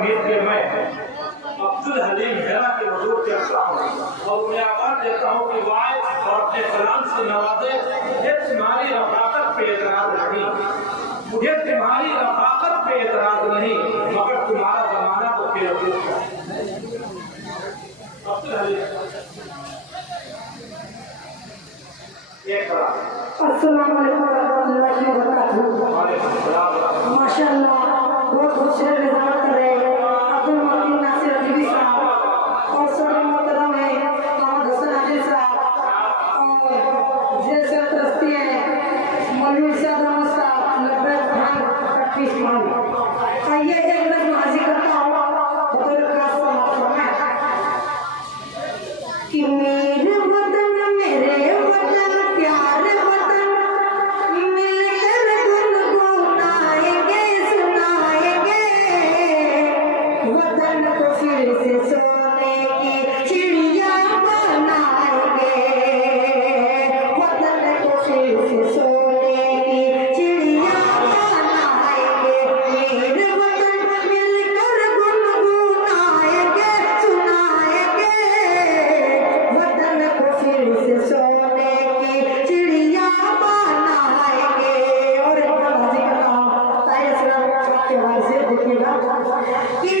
उम्मीद कि मैं अब्दुल हलीम हेरा के हुजूर करता हूँ और उन्हें आवाज देता हूँ कि वाय और अपने कलाम से नवाजे। मुझे तुम्हारी रफाकत पे एतराज नहीं, मुझे तुम्हारी रफाकत पे एतराज नहीं, मगर तुम्हारा जमाना तो फिर अब्दुल हलीम। अस्सलाम वालेकुम रहमतुल्लाहि व बरकातहू। माशाअल्लाह बहुत खूबसूरत निज़ाम कर रहे हैं अब्दुल मतीन नासिर अजवी साहब और सभी मोहतरम है मोहम्मद हसन आदिल साहब और जैसे ट्रस्टी है मौलवी साहब साहब नब्बे खान 25 मान। आइए एक नज़्म हाजिर करता हूँ बतौर खास फरमाएं कि मेरे वतन मेरे वतन प्यारे वतन मिलकर गुनगुनाएंगे सुनाएंगे वतन को फिर से सोने की चिड़िया बनाएंगे वतन को फिर से सोने की चिड़िया बनाएंगे मेरे वतन मिलकर गुनगुनाएंगे सुनाएंगे वतन को फिर से सोने की चिड़िया बनाएंगे। और एक बार हाजिर करता हूँ ताई असलाम के हवाले से देखिएगा कि